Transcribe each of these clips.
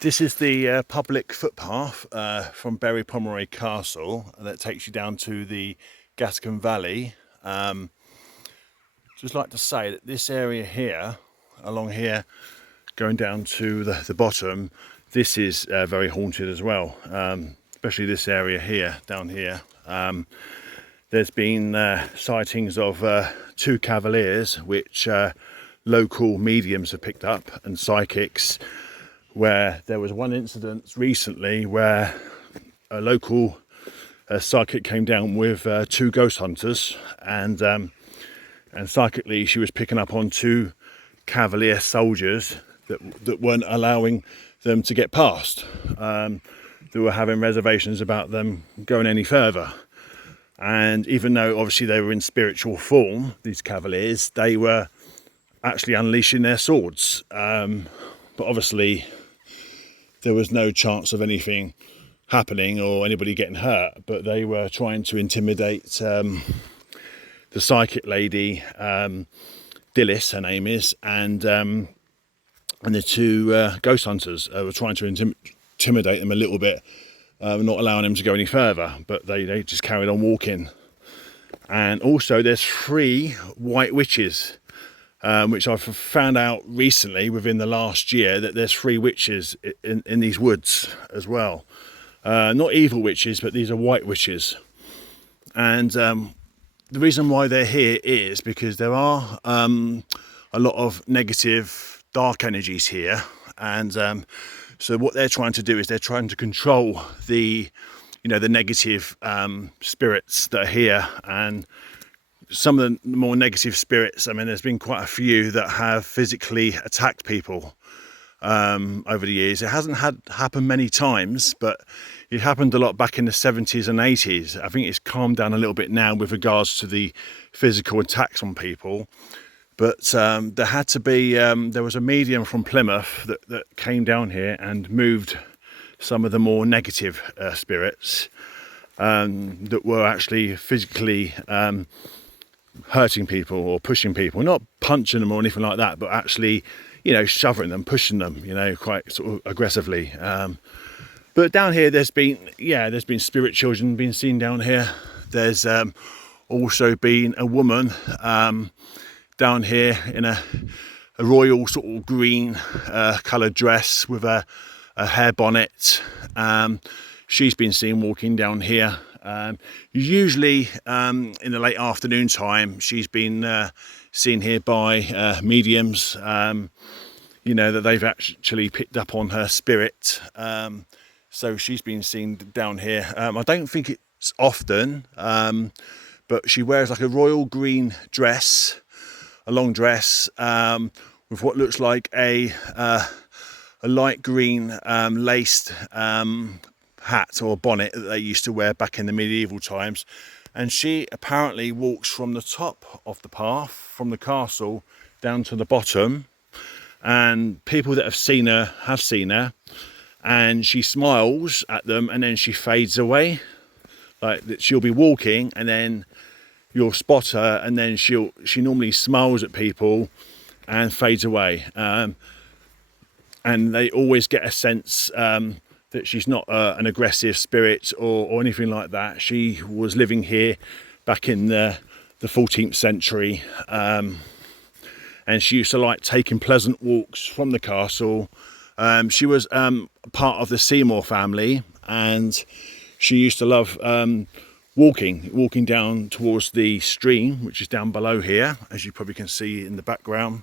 This is the public footpath from Berry Pomeroy Castle that takes you down to the Gatacombe Valley. Just like to say that this area here, along here, going down to the bottom, this is very haunted as well, especially this area here, down here. There's been sightings of two cavaliers which local mediums have picked up and psychics, where there was one incident recently where a local psychic came down with two ghost hunters, and psychically she was picking up on two cavalier soldiers that weren't allowing them to get past. They were having reservations about them going any further. And even though obviously they were in spiritual form, these cavaliers, they were actually unleashing their swords. But obviously there was no chance of anything happening or anybody getting hurt, but they were trying to intimidate the psychic lady, Dillis, her name is, and the two ghost hunters were trying to intimidate them a little bit, not allowing them to go any further, but they just carried on walking. And also there's three white witches, which I've found out recently within the last year, that there's three witches in these woods as well. Not evil witches, but these are white witches. And the reason why they're here is because there are a lot of negative, dark energies here. And so what they're trying to do is they're trying to control the negative spirits that are here. And some of the more negative spirits, I mean, there's been quite a few that have physically attacked people over the years. It hasn't happened many times, but it happened a lot back in the 70s and 80s. I think it's calmed down a little bit now with regards to the physical attacks on people. But there had to be, there was a medium from Plymouth that came down here and moved some of the more negative spirits that were actually physically hurting people or pushing people, not punching them or anything like that, but actually, shoving them, pushing them, quite sort of aggressively. But down here, there's been spirit children being seen down here. There's also been a woman down here in a royal sort of green coloured dress with a hair bonnet. She's been seen walking down here. Usually in the late afternoon time, she's been seen here by mediums, that they've actually picked up on her spirit. So she's been seen down here. I don't think it's often, but she wears like a royal green dress, a long dress, with what looks like a light green laced hat or bonnet that they used to wear back in the medieval times. And she apparently walks from the top of the path, from the castle, down to the bottom. And people that have seen her, and she smiles at them, and then she fades away. Like that, she'll be walking, and then you'll spot her, and then she normally smiles at people and fades away. And they always get a sense that she's not an aggressive spirit or anything like that. She was living here back in the 14th century, and she used to like taking pleasant walks from the castle. She was part of the Seymour family, and she used to love walking down towards the stream, which is down below here, as you probably can see in the background.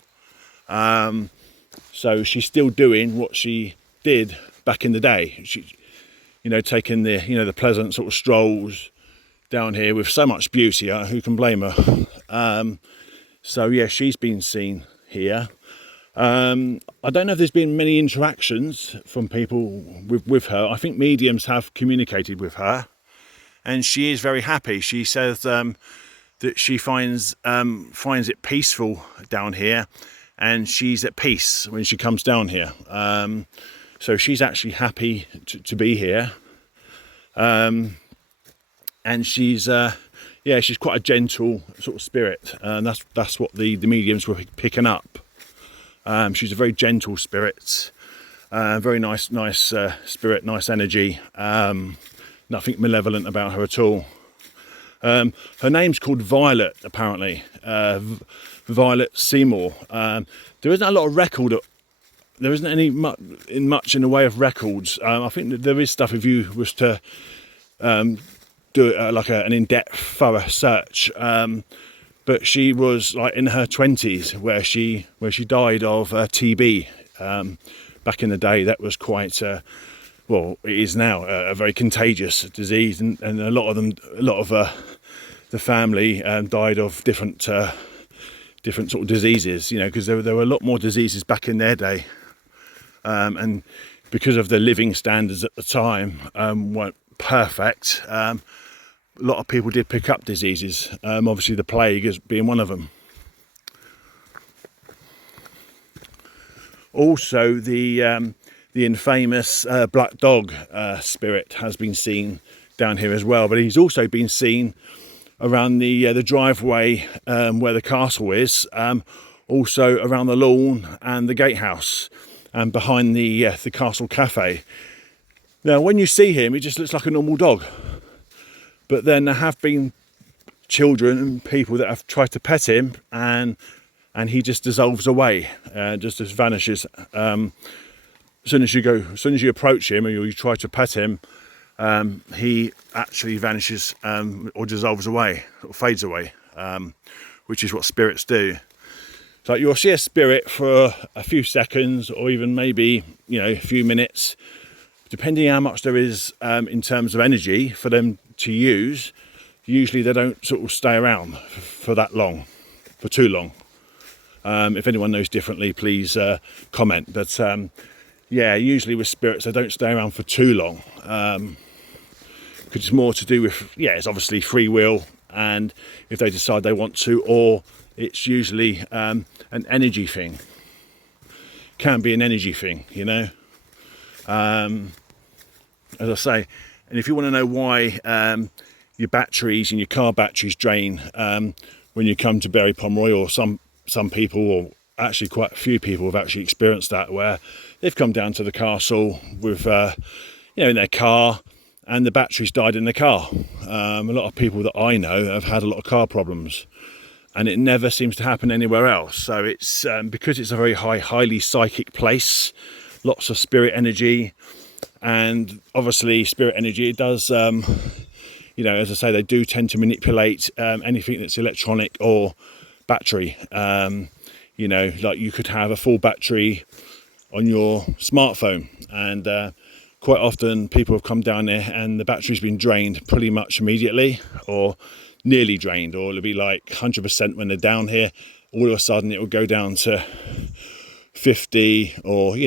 So she's still doing what she did back in the day. She, taking the pleasant sort of strolls down here with so much beauty. Who can blame her? So yeah, she's been seen here. I don't know if there's been many interactions from people with her. I think mediums have communicated with her, and she is very happy. She says that she finds it peaceful down here, and she's at peace when she comes down here. So she's actually happy to be here, and she's quite a gentle sort of spirit, and that's what the mediums were picking up. She's a very gentle spirit, Very nice spirit, nice energy. Nothing malevolent about her at all. Her name's called Violet, apparently. Violet Seymour. There isn't a lot of record. There isn't any much in the way of records. I think that there is stuff if you was to do like an in-depth, thorough search. But she was like in her 20s where she died of TB. Back in the day, that was quite. Well, it is now a very contagious disease, and a lot of the family died of different sort of diseases, you know, because there were a lot more diseases back in their day, and because of the living standards at the time weren't perfect, a lot of people did pick up diseases, obviously the plague as being one of them. Also, the infamous black dog spirit has been seen down here as well, but he's also been seen around the driveway where the castle is, also around the lawn and the gatehouse, and behind the castle cafe. Now, when you see him, he just looks like a normal dog, but then there have been children and people that have tried to pet him, and he just dissolves away, just vanishes. As soon as you approach him or you try to pet him, he actually vanishes or dissolves away, or fades away, which is what spirits do. So you'll see a spirit for a few seconds, or even maybe, you know, a few minutes, depending how much there is in terms of energy for them to use. Usually they don't sort of stay around for that long, for too long. If anyone knows differently, please comment. But yeah, usually with spirits, they don't stay around for too long. Because it's more to do with, it's obviously free will, and if they decide they want to, or it's usually an energy thing. Can be an energy thing, you know. As I say, and if you want to know why your batteries and your car batteries drain when you come to Berry Pomeroy, or some people, or actually quite a few people have actually experienced that, where they've come down to the castle with in their car, and the batteries died in the car. A lot of people that I know have had a lot of car problems, and it never seems to happen anywhere else. So it's because it's a very highly psychic place, lots of spirit energy, and obviously spirit energy, it does as I say, they do tend to manipulate anything that's electronic or battery. Like you could have a full battery on your smartphone, and quite often people have come down there and the battery's been drained pretty much immediately, or nearly drained, or it'll be like 100% when they're down here. All of a sudden it will go down to 50 or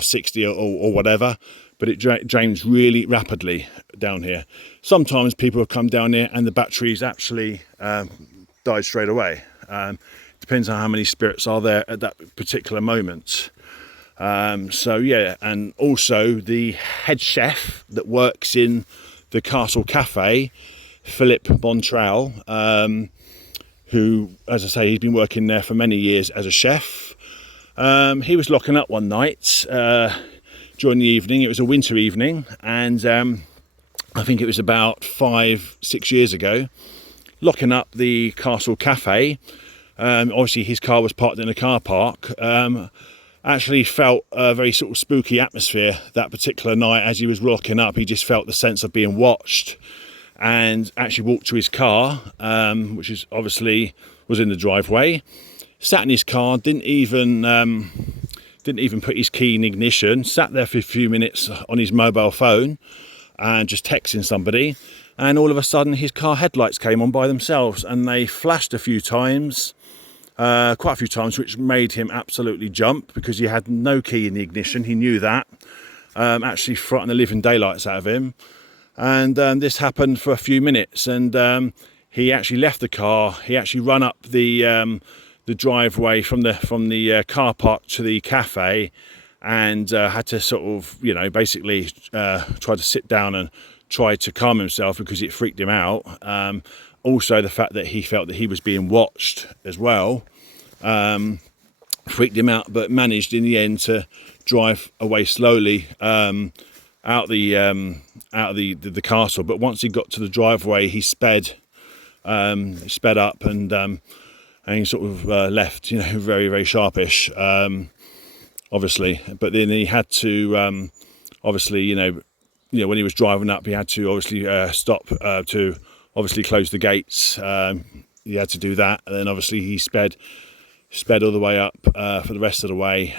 60 or whatever, but it drains really rapidly down here. Sometimes people have come down here and the batteries actually died straight away. Depends on how many spirits are there at that particular moment. And also the head chef that works in the Castle Cafe, Philip Bontrell, who, as I say, he's been working there for many years as a chef. He was locking up one night during the evening. It was a winter evening, and I think it was about 5-6 years ago, locking up the Castle Cafe. Obviously his car was parked in a car park. Actually felt a very sort of spooky atmosphere that particular night. As he was locking up, he just felt the sense of being watched, and actually walked to his car, which is obviously was in the driveway, sat in his car, didn't even put his key in ignition, sat there for a few minutes on his mobile phone and just texting somebody, and all of a sudden his car headlights came on by themselves, and they flashed a few times, quite a few times, which made him absolutely jump, because he had no key in the ignition. He knew that. Actually frightened the living daylights out of him. And this happened for a few minutes, and he actually left the car. He actually ran up the driveway from the car park to the cafe, and had to sort of basically try to sit down and try to calm himself, because it freaked him out. Also the fact that he felt that he was being watched as well. freaked him out, but managed in the end to drive away slowly out of the castle. But once he got to the driveway, he sped up and he sort of left, very, very sharpish, obviously. But then he had to obviously, when he was driving up, he had to obviously stop to obviously close the gates. He had to do that, and then obviously he sped all the way up for the rest of the way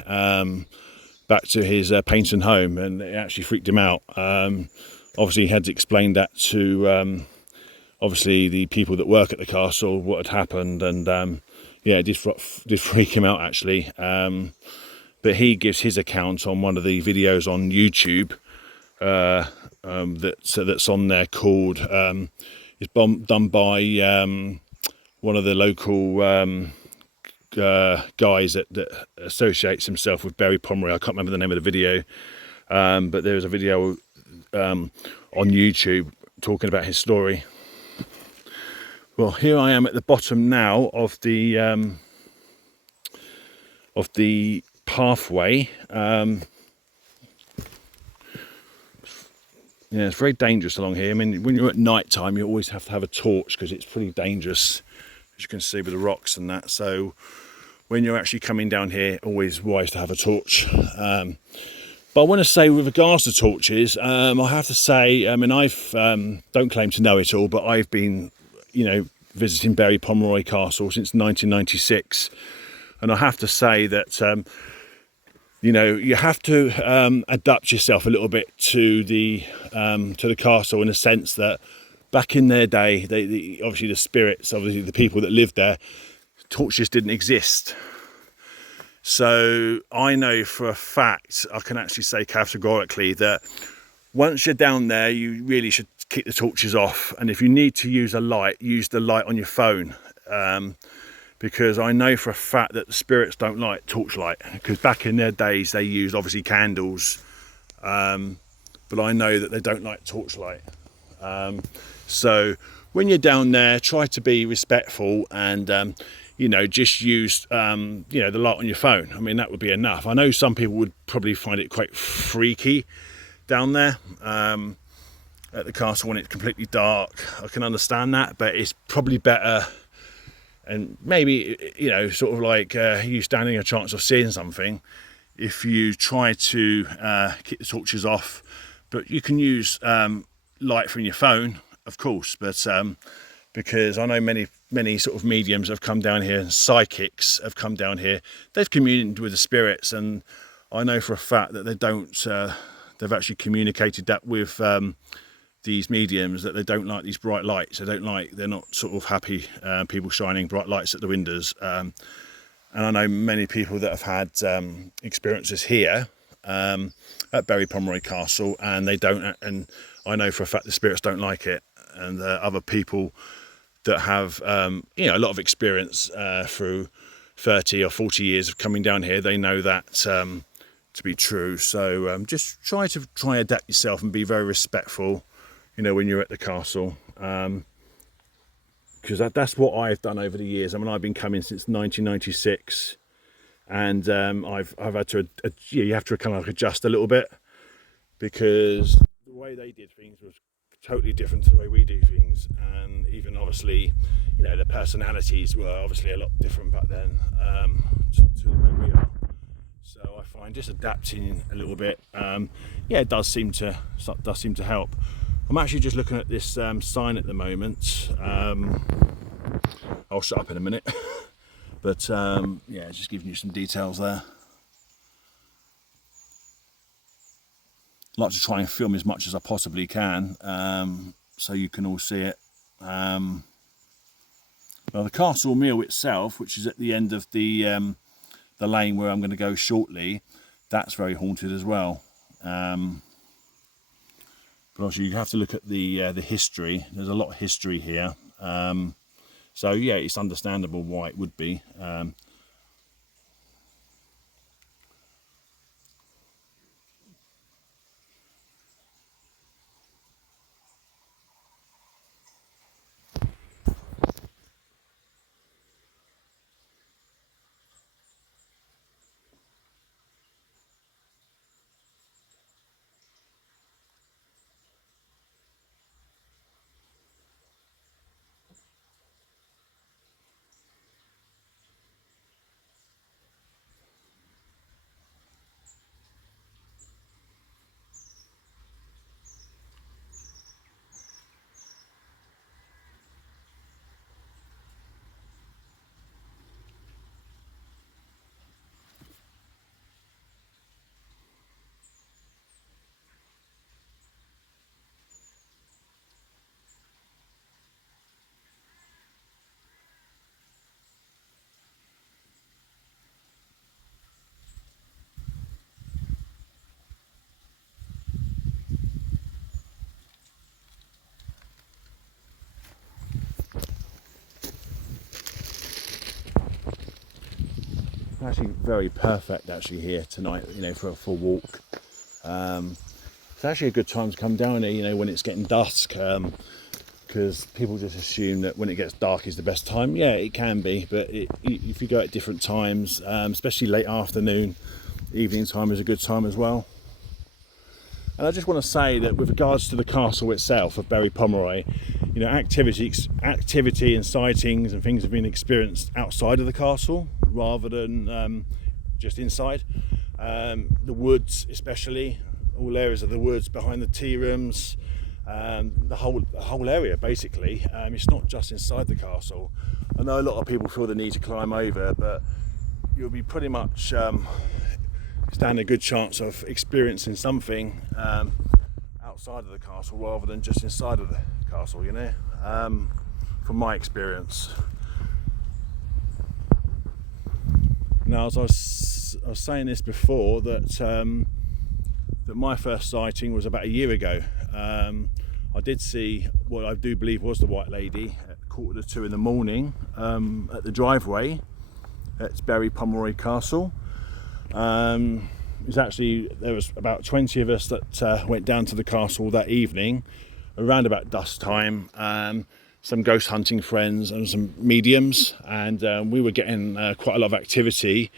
back to his Paynton home, and it actually freaked him out. Obviously, he had to explain that to obviously the people that work at the castle, what had happened, and it did freak him out actually. But he gives his account on one of the videos on YouTube that's on there called it's done by one of the local guys that associates himself with Berry Pomeroy. I can't remember the name of the video, but there was a video on YouTube talking about his story. Well, here I am at the bottom now of the pathway. It's very dangerous along here. I mean, when you're at night time, you always have to have a torch because it's pretty dangerous, as you can see with the rocks and that. So when you're actually coming down here, always wise to have a torch. But I want to say, with regards to torches, I have to say, I mean, I've don't claim to know it all, but I've been, visiting Berry Pomeroy Castle since 1996, and I have to say that you have to adapt yourself a little bit to the castle, in a sense that back in their day, obviously the spirits, obviously the people that lived there, torches didn't exist. So I know for a fact, I can actually say categorically that once you're down there, you really should keep the torches off. And if you need to use a light, use the light on your phone. Because I know for a fact that the spirits don't like torchlight. Because back in their days, they used obviously candles. But I know that they don't like torchlight. So when you're down there, try to be respectful and just use the light on your phone. I mean, that would be enough. I know some people would probably find it quite freaky down there at the castle when it's completely dark. I can understand that, but it's probably better, and maybe sort of like you standing a chance of seeing something if you try to keep the torches off. But you can use light from your phone, of course, but because I know many sort of mediums have come down here, and psychics have come down here. They've communicated with the spirits, and I know for a fact that they don't. They've actually communicated that with these mediums, that they don't like these bright lights. They're not sort of happy people shining bright lights at the windows. And I know many people that have had experiences here at Berry Pomeroy Castle, and they don't. And I know for a fact the spirits don't like it. And other people that have a lot of experience through 30 or 40 years of coming down here, they know that to be true. So just try to adapt yourself and be very respectful, when you're at the castle, because that's what I've done over the years. I mean, I've been coming since 1996, and I've had to you have to kind of adjust a little bit, because the way they did things was totally different to the way we do things, and even obviously the personalities were obviously a lot different back then to the way we are. So I find just adapting a little bit it does seem to help. I'm actually just looking at this sign at the moment. I'll shut up in a minute. But just giving you some details there. I like to try and film as much as I possibly can, so you can all see it. Well, the castle mill itself, which is at the end of the lane where I'm going to go shortly, that's very haunted as well. But obviously you have to look at the history. There's a lot of history here, so it's understandable why it would be. actually very perfect actually here tonight, you know, for a full walk. It's actually a good time to come down here, you know, when it's getting dusk, because people just assume that when it gets dark is the best time. Yeah, it can be, but if you go at different times, especially late afternoon, evening time is a good time as well. And I just want to say that with regards to the castle itself of Berry Pomeroy, you know, activity and sightings and things have been experienced outside of the castle rather than just inside. The woods, especially, all areas of the woods behind the tea rooms, the whole area basically. It's not just inside the castle. I know a lot of people feel the need to climb over, but you'll be pretty much stand a good chance of experiencing something outside of the castle rather than just inside of the castle, you know, from my experience. Now, as I was saying this before, that my first sighting was about a year ago. I did see what I do believe was the White Lady at 1:45 in the morning at the driveway at Berry Pomeroy Castle. There was about 20 of us that went down to the castle that evening around about dusk time, some ghost hunting friends and some mediums, and we were getting quite a lot of activity.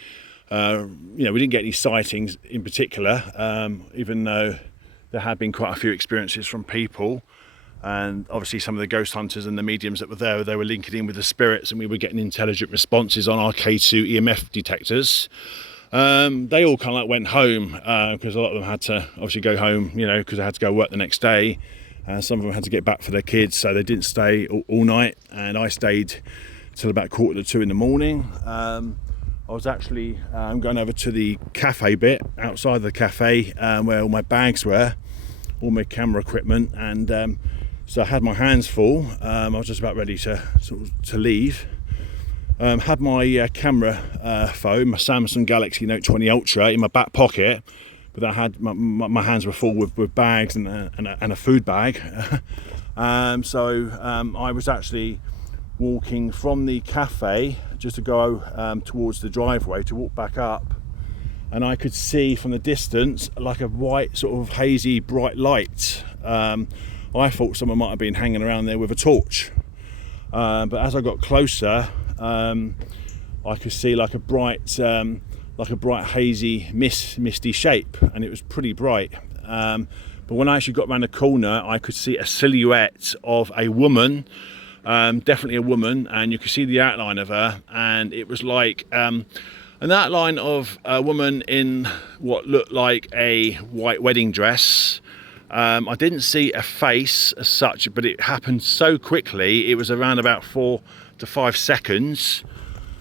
You know, we didn't get any sightings in particular, even though there had been quite a few experiences from people, and obviously some of the ghost hunters and the mediums that were there, they were linking in with the spirits, and we were getting intelligent responses on our K2 EMF detectors. They all kind of like went home because a lot of them had to obviously go home, you know, because they had to go work the next day. Some of them had to get back for their kids, so they didn't stay all night, and I stayed till about 1:45 in the morning. I was actually going over to the cafe bit outside the cafe where all my bags were, all my camera equipment, and so I had my hands full. I was just about ready to leave. Had my camera phone, my Samsung Galaxy Note 20 Ultra, in my back pocket, but I had my hands were full with bags and a food bag. So I was actually walking from the cafe just to go towards the driveway to walk back up, and I could see from the distance like a white sort of hazy bright light. I thought someone might have been hanging around there with a torch, but as I got closer, I could see like a bright hazy misty shape, and it was pretty bright. But when I actually got around the corner, I could see a silhouette of a woman, definitely a woman, and you could see the outline of her, and it was like an outline of a woman in what looked like a white wedding dress. I didn't see a face as such, but it happened so quickly. It was around about 4 to 5 seconds,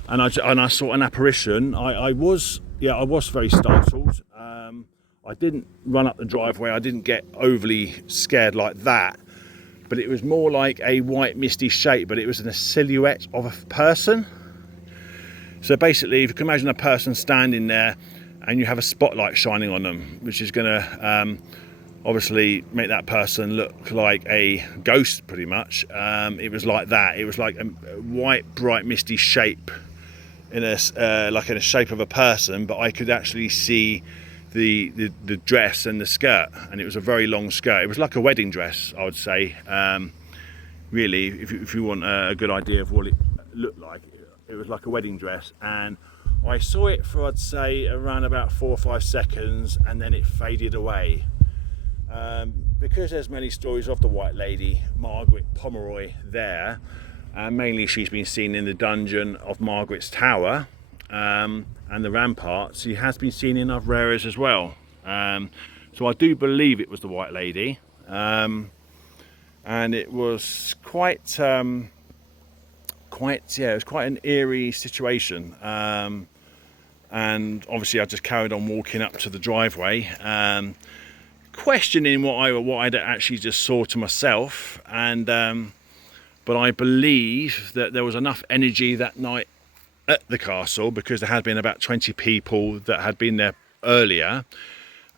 and I saw an apparition. I was very startled. I didn't run up the driveway. I didn't get overly scared like that, but it was more like a white misty shape, but it was in a silhouette of a person. So basically, if you can imagine a person standing there and you have a spotlight shining on them, which is going to obviously make that person look like a ghost pretty much. It was like that. It was like a white bright misty shape in a shape of a person, but I could actually see the dress and the skirt, and it was a very long skirt. It was like a wedding dress, I would say. Really, if you want a good idea of what it looked like, it was like a wedding dress, and I saw it for, I'd say, around about 4 or 5 seconds, and then it faded away. Because there's many stories of the White Lady, Margaret Pomeroy, there, mainly she's been seen in the dungeon of Margaret's Tower and the ramparts. She has been seen in other areas as well. So I do believe it was the White Lady, and it was quite an eerie situation. And obviously I just carried on walking up to the driveway, questioning what I'd actually just saw to myself, and but I believe that there was enough energy that night at the castle, because there had been about 20 people that had been there earlier,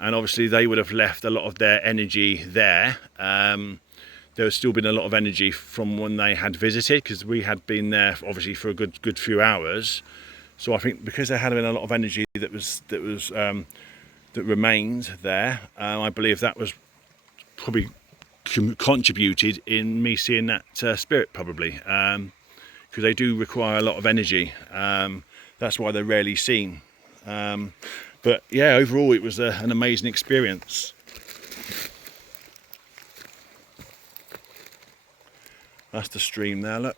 and obviously they would have left a lot of their energy there. There has still been a lot of energy from when they had visited, because we had been there obviously for a good few hours. So I think because there had been a lot of energy that remained there, I believe that was probably contributed in me seeing that spirit, probably, because they do require a lot of energy. That's why they're rarely seen. But yeah, overall it was an amazing experience. That's the stream there, look.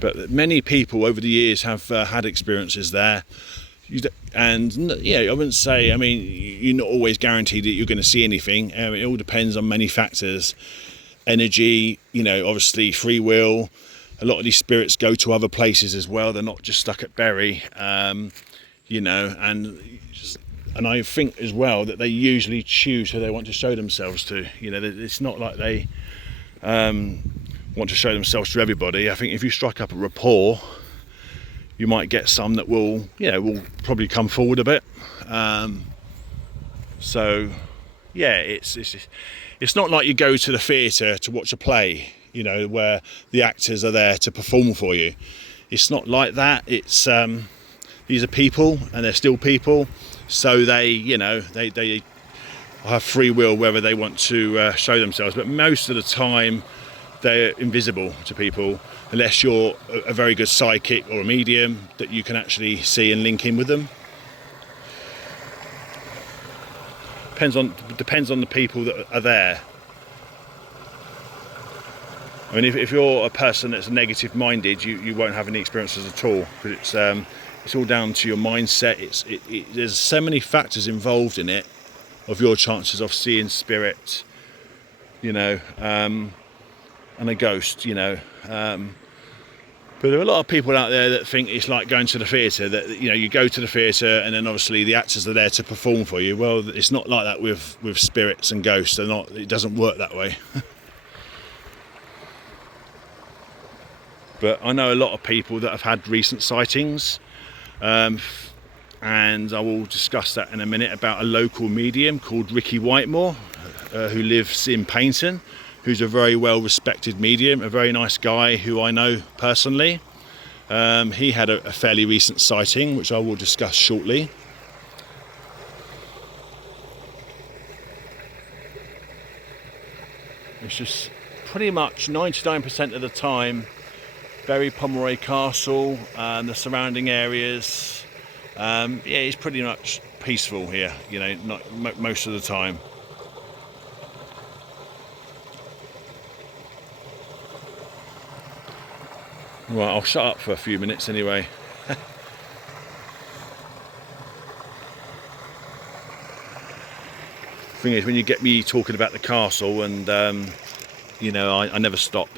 But many people over the years have had experiences there. And yeah, I wouldn't say, I mean, you're not always guaranteed that you're going to see anything. It all depends on many factors. Energy, you know, obviously free will. A lot of these spirits go to other places as well. They're not just stuck at Berry, you know, and I think as well that they usually choose who they want to show themselves to. You know, it's not like they want to show themselves to everybody. I think if you strike up a rapport, you might get some that will, you know, will probably come forward a bit. So yeah, it's not like you go to the theatre to watch a play, you know, where the actors are there to perform for you. It's not like that. It's these are people, and they're still people, so they, you know, they have free will whether they want to show themselves. But most of the time, they're invisible to people, unless you're a very good psychic or a medium that you can actually see and link in with them. Depends on the people that are there. I mean, if you're a person that's negative minded, you won't have any experiences at all, because it's all down to your mindset. There's so many factors involved in it, of your chances of seeing spirit, you know, and a ghost, you know. But there are a lot of people out there that think it's like going to the theatre, that, you know, you go to the theatre and then obviously the actors are there to perform for you. Well, it's not like that with spirits and ghosts. It doesn't work that way. But I know a lot of people that have had recent sightings, and I will discuss that in a minute, about a local medium called Ricky Whitemore, who lives in Paynton, who's a very well respected medium, a very nice guy who I know personally. He had a fairly recent sighting, which I will discuss shortly. It's just pretty much 99% of the time, Berry Pomeroy Castle and the surrounding areas, yeah, it's pretty much peaceful here, you know, not most of the time. Right, I'll shut up for a few minutes anyway. Thing is, when you get me talking about the castle, and you know, I never stop.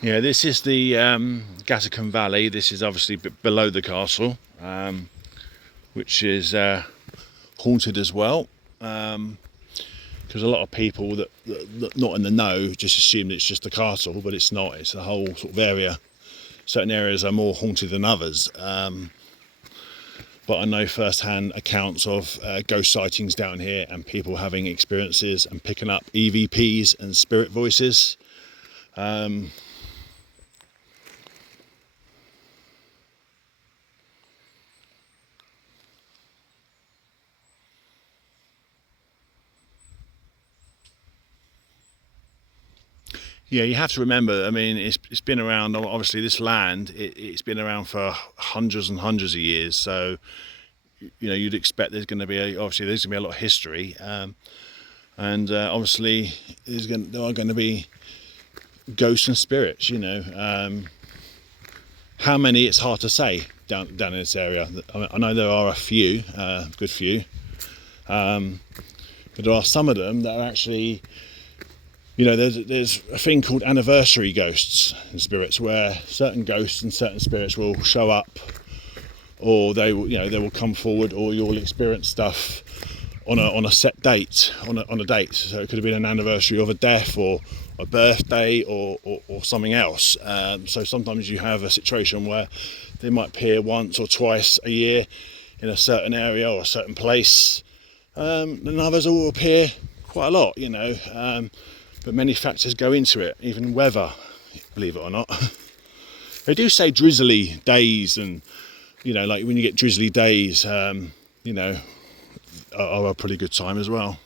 Yeah, this is the Gatacombe Valley. This is obviously below the castle, which is haunted as well, because a lot of people that not in the know just assume it's just the castle, but it's not. It's the whole sort of area. Certain areas are more haunted than others. but I know first-hand accounts of ghost sightings down here and people having experiences and picking up EVPs and spirit voices. Yeah, you have to remember, I mean, it's been around, obviously this land, it's been around for hundreds and hundreds of years, so, you know, you'd expect there's going to be, obviously there's going to be a lot of history, and obviously there are going to be ghosts and spirits, you know. How many, it's hard to say down in this area. I know there are a few, good few, but there are some of them that are actually, you know, there's a thing called anniversary ghosts and spirits, where certain ghosts and certain spirits will show up, or they will come forward, or you'll experience stuff on a set date, on a date. So it could have been an anniversary of a death, or a birthday, or something else. So sometimes you have a situation where they might appear once or twice a year in a certain area or a certain place, and others will appear quite a lot, you know. But many factors go into it, even weather, believe it or not. They do say drizzly days, and, you know, like when you get drizzly days, you know, are a pretty good time as well.